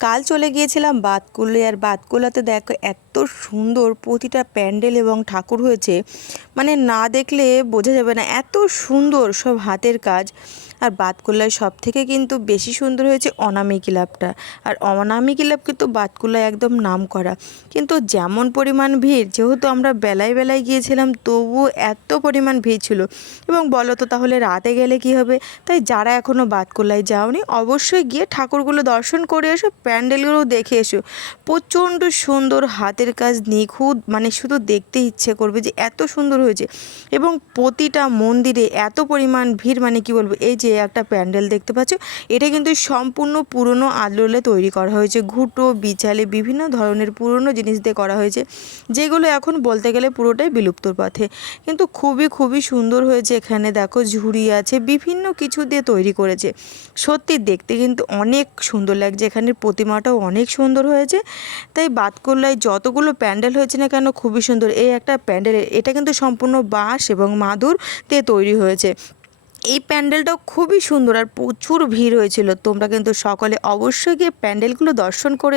কাল চলে গিয়েছিলাম বাতকুলে, আর বাতকুলাতে দেখো এত সুন্দর প্রতিটা প্যান্ডেল এবং ঠাকুর হয়েছে, মানে না দেখলে বোঝা যাবে না, এত সুন্দর সব হাতের কাজ। আর বাতকুল্লায় সব থেকে কিন্তু বেশি সুন্দর হয়েছে অনামী ক্লাবটা। আর অনামী ক্লাব কিন্তু বাতকুল্লায় একদম নাম করা। কিন্তু যেমন পরিমাণ ভিড়, যেহেতু আমরা বেলায় বেলায় গিয়েছিলাম তবুও এত পরিমাণ ভিড় ছিল। এবং বলো তো তাহলে রাতে গেলে কি হবে? তাই যারা এখনও বাতকুল্লায় যাওনি অবশ্যই গিয়ে ঠাকুরগুলো দর্শন করে এসো, প্যান্ডেলগুলো দেখে এসো। প্রচণ্ড সুন্দর হাতের কাজ, নিখুঁত, মানে শুধু দেখতে ইচ্ছে করবে যে এত সুন্দর হয়েছে। এবং প্রতিটা মন্দিরে এত পরিমাণ ভিড়, মানে কি বলবো, এই যে একটা প্যান্ডেল দেখতে পাচ্ছ, এটা কিন্তু সম্পূর্ণ পুরনো আদলে তৈরি করা হয়েছে। ঘুঁটো বিচালে বিভিন্ন ধরনের পুরনো জিনিস দিয়ে করা হয়েছে, যেগুলো এখন বলতে গেলে পুরোটাই বিলুপ্তর পথে। কিন্তু খুবই খুবই সুন্দর হয়েছে। এখানে দেখো ঝুড়ি আছে, বিভিন্ন কিছু দিয়ে তৈরি করেছে। সত্যি দেখতে কিন্তু অনেক সুন্দর লাগছে। এখানের প্রতিমাটাও অনেক সুন্দর হয়েছে। তাই বাতকুল্লায় যতগুলো প্যান্ডেল হয়েছে না কেন খুবই সুন্দর। এই একটা প্যান্ডেল, এটা কিন্তু সম্পূর্ণ বাঁশ এবং মাদুর দিয়ে তৈরি হয়েছে। এই প্যান্ডেলটাও খুবই সুন্দর আর প্রচুর ভিড় হয়েছিল। তোমরা কিন্তু সকলে অবশ্যই গিয়ে প্যান্ডেলগুলো দর্শন করে